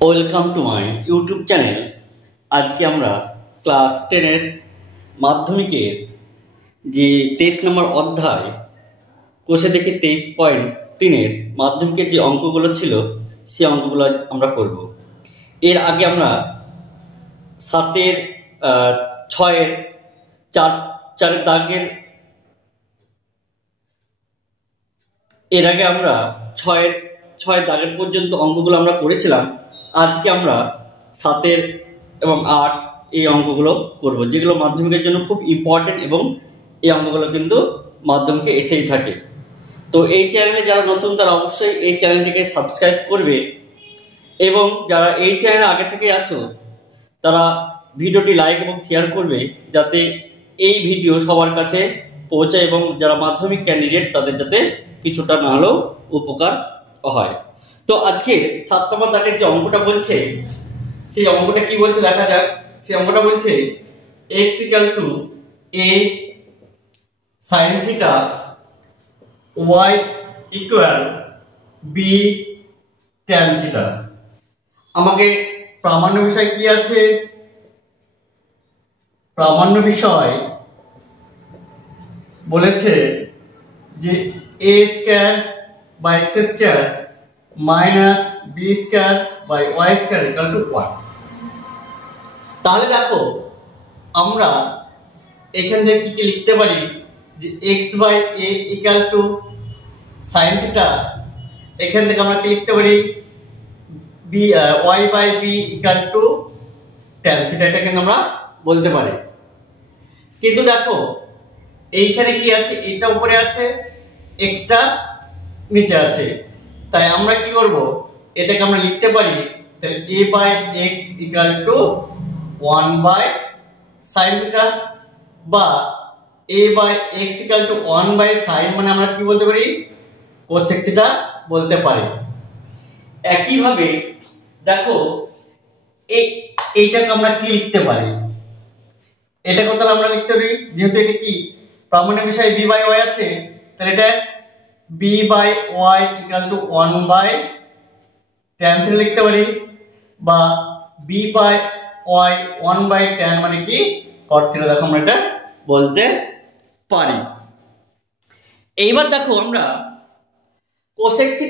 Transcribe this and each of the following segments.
Welcome to my YouTube channel. আজকে আমরা class 10-এর মাধ্যমিকের যে 23 নম্বর অধ্যায় কোষে দেখি 23.3-এর মাধ্যমিকের যে অঙ্কগুলো ছিল সেই অঙ্কগুলো আমরা করব। এর আগে আমরা 7-এর 6-এর 4-4 দাগের এর আগে আমরা 6 দাগের পর্যন্ত অঙ্কগুলো আমরা করেছিলাম। আজকে আমরা 7 এবং 8 এই অঙ্কগুলো করব, যেগুলো মাধ্যমিকের জন্য খুব ইম্পর্টেন্ট এবং এই অঙ্কগুলো কিন্তু মাধ্যমিকে এসেই থাকে। তো এই চ্যানেলে যারা নতুন তারা অবশ্যই এই চ্যানেলটিকে সাবস্ক্রাইব করবে, এবং যারা এই চ্যানেলে আগে থেকে আছো তারা ভিডিওটি লাইক এবং শেয়ার করবে, যাতে এই ভিডিও সবার কাছে পৌঁছায় এবং যারা মাধ্যমিক ক্যান্ডিডেট তাদের যাতে কিছুটা না হলেও উপকার হয়। তো আজকে 7 নম্বর দাগের যে অঙ্কটা বলছে সেই অঙ্কটা কি বলছে দেখা যাক। সেই অঙ্কটা বলছে x = a sin θ, y = b tan θ। আমাকে প্রামাণ্য বিষয় কি আছে? প্রামাণ্য বিষয় বলেছে যে a² / x² - b² / y² 1। তাহলে দেখো আমরা এখান থেকে কি লিখতে পারি যে x/a = sin θ। এখান থেকে আমরা কি লিখতে পারি y/b = tan θ। এটা কিন্তু আমরা বলতে পারি। কিন্তু দেখো এইখানে কি আছে, এটা উপরে আছে, xটা নিচে আছে, তাই আমরা কি করব, এটাকে আমরা লিখতে পারি তাহলে a/x = 1/sin θ, বা a/x = 1/sin, মানে আমরা কি বলতে পারি cosec θ বলতে পারি। একইভাবে দেখো এইটাকে আমরা কি লিখতে পারি, এটাকে তাহলে আমরা লিখতে পারি, যেহেতু এটা কি প্রামাণ্য বিষয় b/y আছে, তাহলে এটা b/y = 1/tan θ লিখতে পারি, বা b/y 1/tan মানে কি cot θ। দেখো আমরা এটা বলতে পারি। এইবার দেখো আমরা cosec θ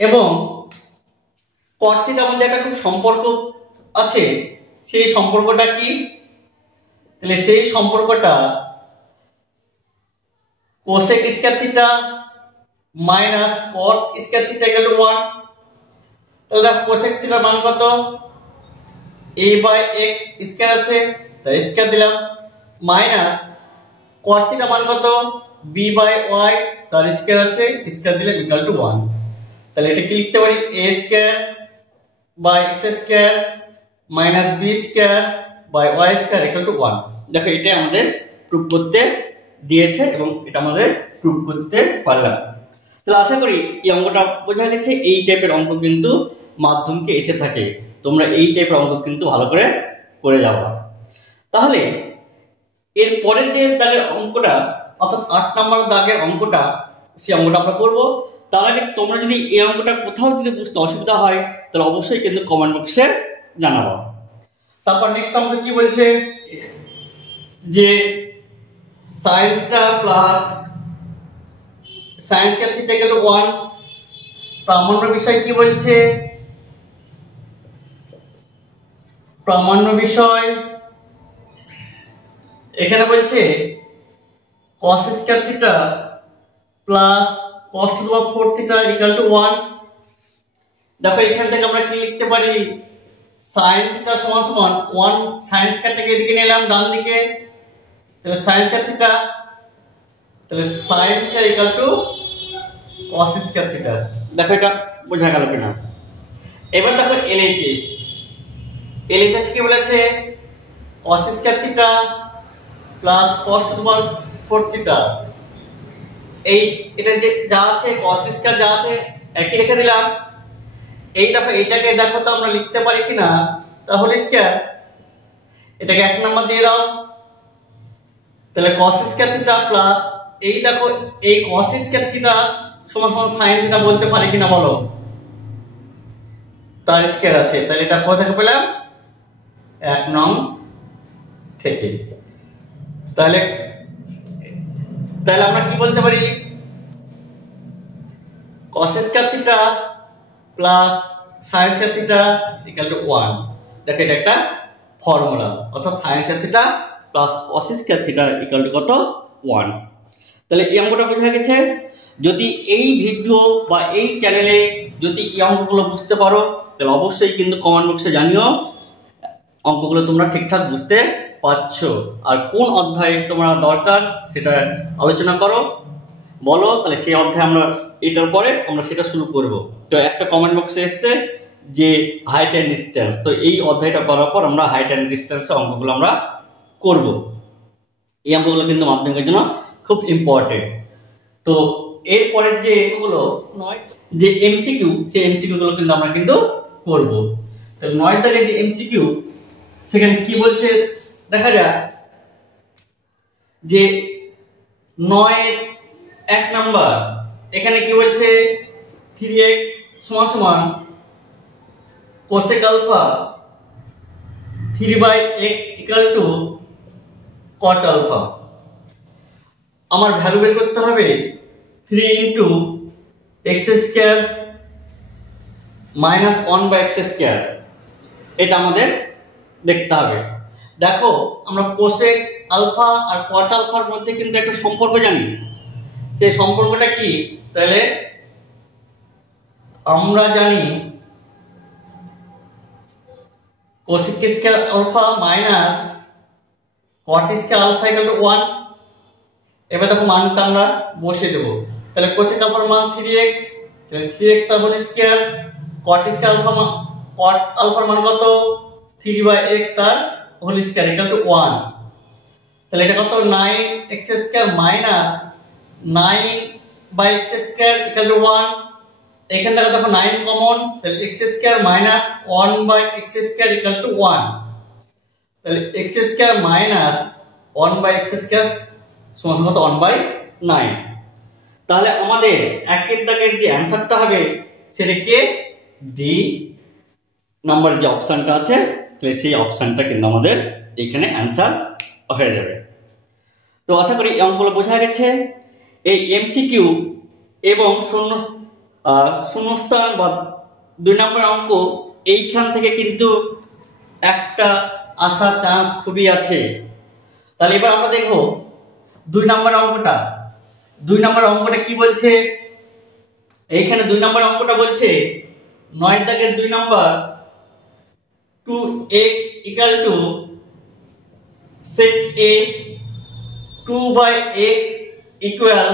এবং cot θ মধ্যে একটা খুব সম্পর্ক আছে। সেই সম্পর্কটা কি? তাহলে সেই সম্পর্কটা cosec² θ - cot² θ = 1। তাহলে দেখো cosec θ মান কত? a/x² আছে, তাই স্কয়ার দিলাম, মাইনাস cot θ মান কত? b/y, তার স্কয়ার আছে, স্কয়ার দিলে = 1। তাহলে এটা কি লিখতে পারি a² / x² - b² / y² = 1। দেখো এটা আমাদের প্রুফ করতে দিয়েছে এবং এটা আমাদের প্রুফ করতে পারলাম। তাহলে আশা করি এই অঙ্কটা বোঝা গেছে। এই টাইপের অঙ্ক কিন্তু মাধ্যমিকে এসে থাকে, তোমরা এই টাইপের অঙ্ক কিন্তু ভালো করে করে যাবা। তাহলে এর পরের যে দাগের অঙ্কটা, অর্থাৎ 8 নম্বর দাগের অঙ্কটা, সেই অঙ্কটা আমরা করব। তার আগে তোমরা যদি এই অঙ্কটা কোথাও যদি বুঝতে অসুবিধা হয় তাহলে অবশ্যই কিন্তু কমেন্ট বক্সে জানাবো। তারপর নেক্সট অঙ্ক কি বলছে যে sin θ প্লাস sin² θ = 1। প্রামাণ্য বিষয় কি বলছে? প্রামাণ্য বিষয় এখানে বলছে cos² θ প্লাস cos⁴ θ = 1। দেখো এখান থেকে আমরা কি লিখতে পারি sin θ = 1 sin² টাকে এদিকে নিলাম ডান দিকে, তাহলে sin² θ, তাহলে sin θ = cos² θ। দেখো এটা বোঝা গেল কিনা? এবার দেখো LHS কি বলেছে cos² θ প্লাস cos⁴ θ। এই এটা যে যা আছে cos² যা আছে একই রেখে দিলাম। এই দেখো এইটাকে দেখো তো আমরা লিখতে পারি কিনা, তাহলে স্কয়ার, এটাকে 1 নাম্বার দিয়ে দাও। তাহলে cos² θ প্লাস এই দেখো এই cos² θ সমান sin θ বলতে পারি কিনা বলো? তার স্কয়ার আছে, তাহলে এটা কোথা থেকে পেলাম? 1 নং থেকে। তাহলে তাহলে আমরা কি বলতে পারি? cos square theta plus sin square theta equal to 1। দেখো এটা একটা ফর্মুলা, অর্থাৎ sin square theta plus cos square theta equal two কত? 1। তাহলে এই অঙ্কটা বোঝা গেছে। যদি এই ভিডিও বা এই চ্যানেলে যদি এই অঙ্কগুলো বুঝতে পারো তাহলে অবশ্যই কিন্তু কমেন্ট বক্সে জানিও অঙ্কগুলো তোমরা ঠিকঠাক বুঝতে পারছো, আর কোন অধ্যায়ে তোমরা দরকার সেটা আলোচনা করো, বলো, তাহলে সেই অধ্যায়ে আমরা এটার পরে আমরা সেটা শুরু করব। তো একটা কমেন্ট বক্সে এসছে যে হাইট অ্যান্ড ডিস্টেন্স, তো এই অধ্যায়টা করার পর আমরা হাইট অ্যান্ড ডিস্টেন্সের অঙ্কগুলো আমরা করব। এই অঙ্কগুলো কিন্তু মাধ্যমিকের জন্য খুব ইম্পর্টেন্ট। তো এরপরের যে এগুলো নয় যে এমসিকিউ, সেই এমসিকিউ গুলো কিন্তু আমরা কিন্তু করব। তো 9 দাগের যে এমসিকিউ সেখানে কি বলছে দেখা যাক। যে 9 1 নাম্বার এখানে কি বলছে? 3x সমান সমান cosec alpha 3/x equal to cot alpha। আমার ভ্যালু বের করতে হবে 3 into x square minus 1/x square, এটা আমাদের দেখতে হবে। দেখো আমরা cosec আলফা আর cot আলফার মধ্যে কিন্তু একটা সম্পর্ক জানি, সেই সম্পর্কটা কি? তাহলে আমরা জানি cosec square alpha minus cot square alpha equal to 1। এবার দেখো মানটা আমরা বসিয়ে দেব। তাহলে cosec আলফার মান 3x, তাহলে 3x তার whole square, cot square alpha cot আলফার মান কত? 3/x তার হোল স্কয়ার ইকুয়াল টু 1। তাহলে এটা কত? 9x square minus 9/x square equal to 1। এখান থেকে দেখো 9 কমন, তাহলে x square minus 1/x square equal to 1। তাহলে x square minus 1/x square সমান কত? 1/9। তাহলে আমাদের একের দাগের যে অ্যানসারটা হবে সেটা কি? ডি নাম্বার যে অপশনটা আছে, তাহলে সেই অপশনটা কিন্তু আমাদের এখানে অ্যানসার হয়ে যাবে। তো আশা করি এই অঙ্কগুলো বোঝা গেছে। এই এমসিকিউ এবং শূন্যস্থান বা 2 নম্বর অঙ্ক এইখান থেকে কিন্তু একটা আসার চান্স খুবই আছে। তাহলে এবার আমরা দেখো 2 নম্বর অঙ্কটা। 2 নম্বর অঙ্কটা কি বলছে? এইখানে 2 নম্বর অঙ্কটা বলছে 9 দাগের 2 নম্বর 2x equal to sec a 2/x equal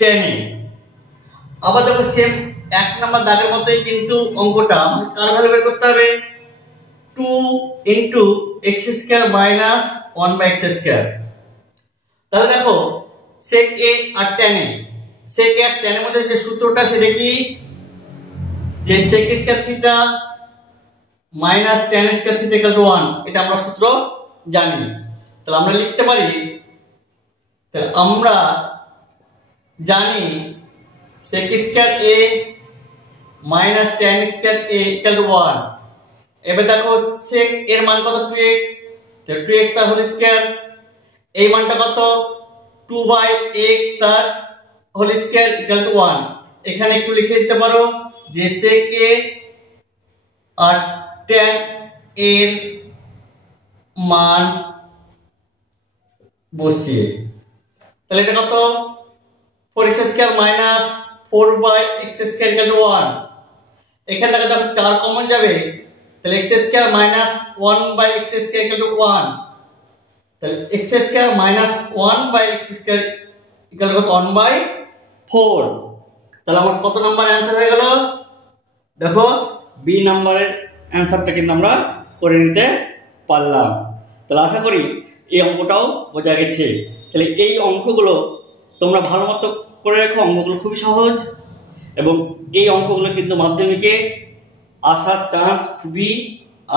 10a। আবার দেখো সেম 1 নম্বর দাগের মতোই কিন্তু অঙ্কটা কার ভ্যালু বের করতে হবে? 2 into x square minus 1/x square। তাহলে দেখো sec a R tan a, sec a R tan এর মধ্যে যে সূত্রটা সেটা কি? যে sec square theta minus tan square theta equal to 1, এটা আমরা সূত্র জানি। তাহলে আমরা লিখতে পারি, তাহলে আমরা জানি sec square a minus tan square a equal to 1। এবার দেখো sec এর মান কত? 2x, তাহলে 2x তার হোল স্কয়ার, এই মানটা কত? 2/x তার হোল স্কয়ার ইকুয়াল টু 1। এখানে একটু লিখে দিতে পারো যে sec a আর tan এর মান বসিয়ে, তাহলে এটা কত? 4x square minus 4/x square equal to 1। এখান থেকে দেখো 4 কমন যাবে, তাহলে x square minus 1/x square equal to 1। তাহলে x square minus 1/x square equal to 1/4। তাহলে আমার কত নাম্বার অ্যানসার হয়ে গেল? দেখো বি নাম্বারের অ্যানসারটা কিন্তু আমরা করে নিতে পারলাম। তাহলে আশা করি এই অঙ্কটাও বোঝা গেছে। তাহলে এই অঙ্কগুলো তোমরা ভালো মতো করে রাখো, অঙ্কগুলো খুবই সহজ এবং এই অঙ্কগুলো কিন্তু মাধ্যমিকে আসার চান্স খুবই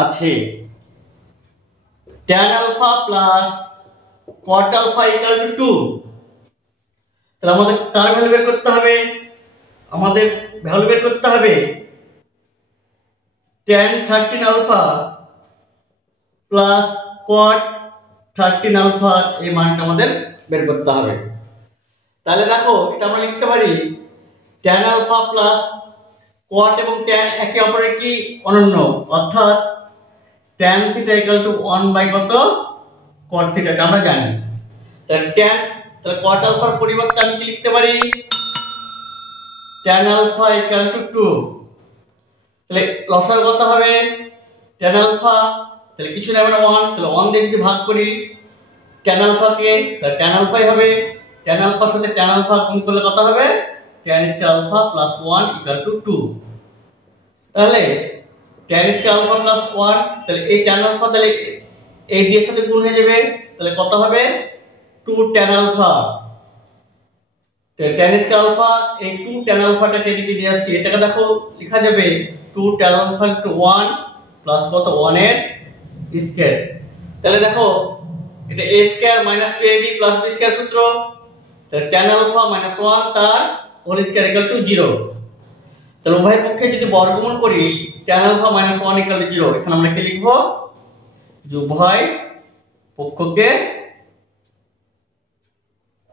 আছে। tan alpha plus cot alpha equal to 2। তাহলে আমাদের তার ভ্যালু বের করতে হবে, আমাদের ভ্যালু বের করতে হবে tan 13 alpha plus cot 13 alpha এই মানটা আমাদের বের করতে হবে। তাহলে দেখো এটা আমরা লিখতে পারি tan আলফা প্লাস cot এবং tan একে অপরের কি অনন্য, অর্থাৎ tan theta equal to 1 by কত cot থিটা, এটা আমরা জানি। তাহলে cot আলফার পরিবর্তে আমি কি লিখতে পারি tan আলফা ইকুয়াল টু 2। তাহলে লসাগু কত হবে tan আলফা, তাহলে কিছু না মানে 1, তাহলে 1 দিয়ে যদি ভাগ করি tan আলফা কে, তাহলে tan আলফাই হবে। tan আলফার সাথে tan আলফা গুণ করলে কত হবে tan square alpha plus 1 equal to 2। তাহলে tan স্কয়ার আলফা প্লাস 1, তাহলে এই tan আলফা তাহলে এই দিয়ে সাথে গুণ হয়ে যাবে, তাহলে কত হবে 2 tan আলফা। তাহলে tan স্কয়ার আলফা এই 2 tan আলফাটাকে এদিকে নিয়ে আসছি, এটাকে দেখো লেখা যাবে 2 tan আলফা ইনটু 1 প্লাস কত 1 এর স্কয়ার। তাহলে দেখো এটা a square minus 2ab plus b square সূত্র, তাহলে tan আলফা মাইনাস 1 তার হোল স্কয়ার ইকুয়াল টু 0। তাহলে উভয় পক্ষে যদি বর্গমূল করি tan alpha minus 1 equal to 0, এখানে আমরা কি লিখব যে উভয় পক্ষকে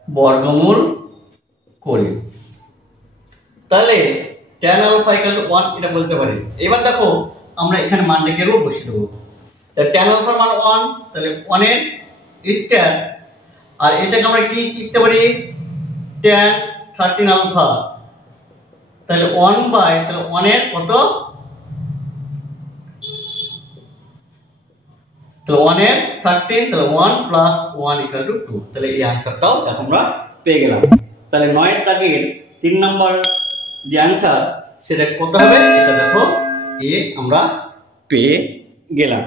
বর্গমূল করি, তাহলে tan আলফা ইকুয়াল টু 1 এটা বলতে পারি। এবার দেখো আমরা এখানে মানটাকে বসিয়ে দেব, তাহলে tan আলফার মান 1, তাহলে 1 এর স্কয়ার, আর এটাকে আমরা কি লিখতে পারি tan 13 আলফা, তাহলে 1 বাই তাহলে 1 এর কত, তাহলে 1 এর 13, তাহলে 1 প্লাস 1 ইকুয়াল টু 2। তাহলে এই आंसरটাও দেখো আমরা পেয়ে গেলাম। তাহলে 9 এর দাগের 3 নম্বর যে आंसर সেটা কত হবে এটা দেখো আমরা পেয়ে গেলাম।